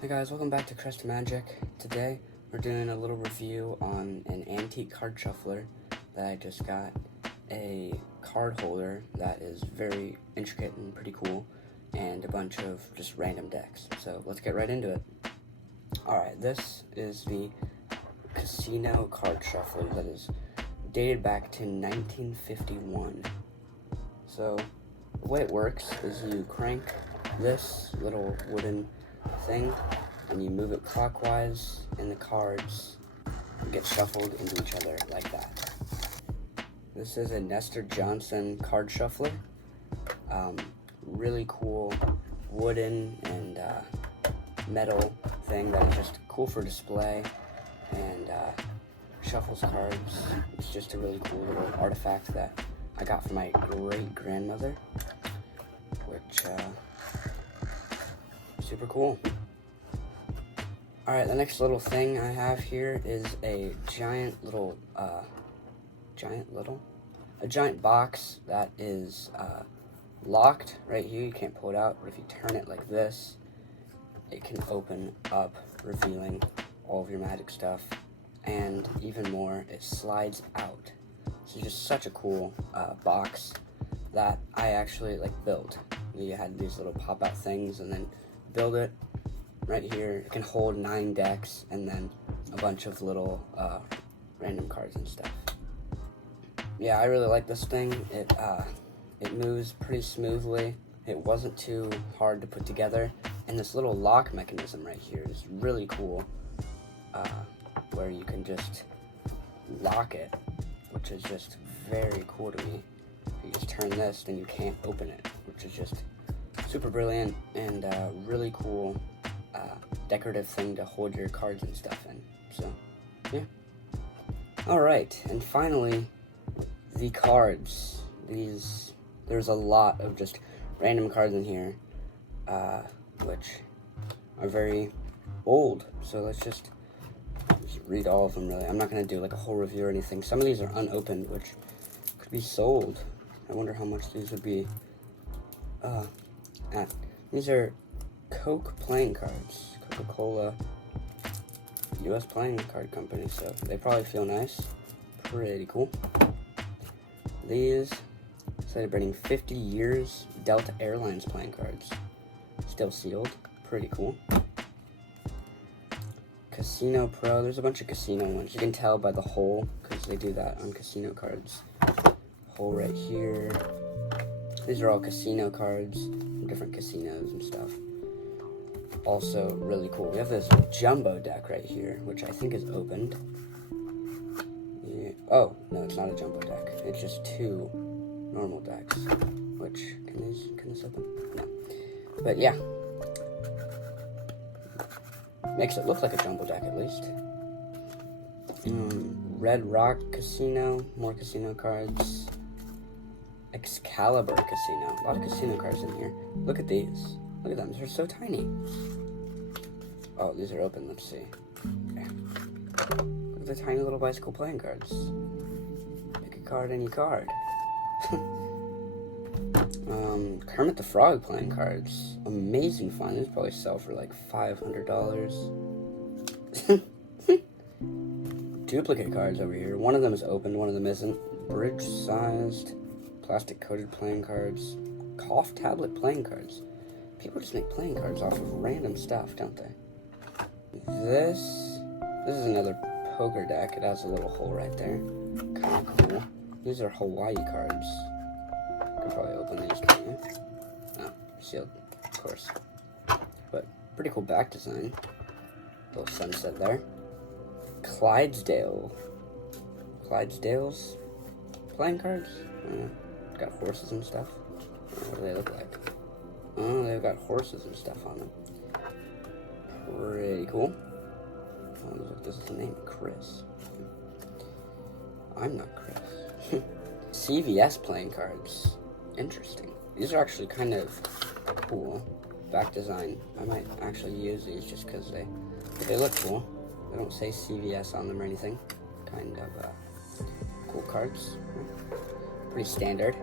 Hey guys, welcome back to Crest Magic. Today we're doing a little review on an antique card shuffler that I just got. A card holder that is very intricate and pretty cool, and a bunch of just random decks. So let's get right into it. Alright, this is the Casino card shuffler that is dated back to 1951. So the way it works is you crank this little wooden thing and you move it clockwise, and the cards get shuffled into each other like that. This is a Nestor Johnson card shuffler. Really cool wooden and metal thing that is just cool for display and shuffles cards. It's just a really cool little artifact that I got from my great-grandmother, which super cool. Alright, the next little thing I have here is a giant box that is locked right here. You can't pull it out, but if you turn it like this, it can open up, revealing all of your magic stuff. And even more, it slides out. So just such a cool box that I actually built. You had these little pop-out things and then build it. Right here, it can hold 9 decks and then a bunch of little random cards and stuff. Yeah, I really like this thing. It moves pretty smoothly. It wasn't too hard to put together, and this little lock mechanism right here is really cool, where you can just lock it, which is just very cool to me. You just turn this, then you can't open it, which is just super brilliant and really cool. Decorative thing to hold your cards and stuff in. So, yeah. Alright, and finally, the cards. There's a lot of just random cards in here, which are very old. So let's just read all of them, really. I'm not going to do a whole review or anything. Some of these are unopened, which could be sold. I wonder how much these would be at. These are Coke playing cards. Coca-Cola U.S. playing card company, so they probably feel nice. Pretty cool. These celebrating 50 years Delta Airlines playing cards. Still sealed. Pretty cool. Casino Pro. There's a bunch of casino ones. You can tell by the hole, because they do that on casino cards. Hole right here. These are all casino cards from different casinos and stuff. Also really cool. We have this jumbo deck right here, which I think is opened. Yeah. Oh, no, it's not a jumbo deck. It's just 2 normal decks. Which, can this open? No. But yeah. Makes it look like a jumbo deck at least. Red Rock Casino, more casino cards. Excalibur Casino, a lot of casino cards in here. Look at these. Look at them, they're so tiny. Oh, these are open, let's see. Okay. Look at the tiny little bicycle playing cards. Pick a card, any card. Kermit the Frog playing cards. Amazing fun, these probably sell for $500. Duplicate cards over here. One of them is open, one of them isn't. Bridge-sized, plastic-coated playing cards. Cough tablet playing cards. People just make playing cards off of random stuff, don't they? This is another poker deck. It has a little hole right there. Kind of cool. These are Hawaii cards. You can probably open these, can't you? Oh, sealed, of course. But pretty cool back design. Little sunset there. Clydesdale's playing cards. Got horses and stuff. What do they look like? Oh, they've got horses and stuff on them. Pretty cool. Oh, look, this is the name, Chris. I'm not Chris. CVS playing cards. Interesting. These are actually kind of cool. Back design. I might actually use these just because they look cool. They don't say CVS on them or anything. Kind of cool cards. Pretty standard.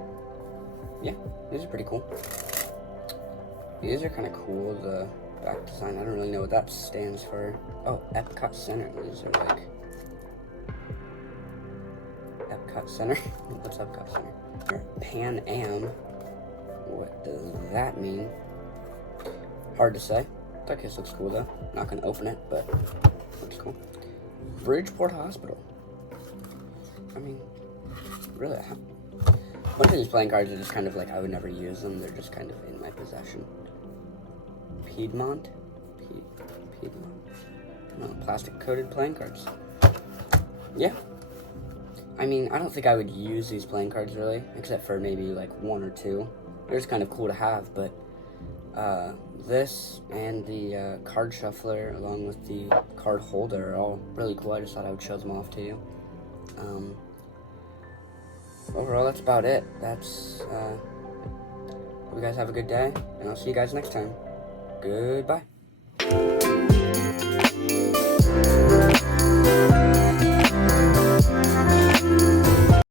Yeah, these are pretty cool. These are kind of cool. The back design. I don't really know what that stands for. Oh, Epcot Center. These are like Epcot Center. What's Epcot Center? Pan Am. What does that mean? Hard to say. That case looks cool though. Not gonna open it, but looks cool. Bridgeport Hospital. I mean, really, a bunch of these playing cards are just kind of like, I would never use them. They're just kind of in my possession. Piedmont? Piedmont? No, plastic coated playing cards. Yeah. I mean, I don't think I would use these playing cards really, except for maybe like one or two. They're just kind of cool to have, but this and the card shuffler along with the card holder are all really cool. I just thought I would show them off to you. Overall, that's about it. That's, hope you guys have a good day, and I'll see you guys next time. Goodbye.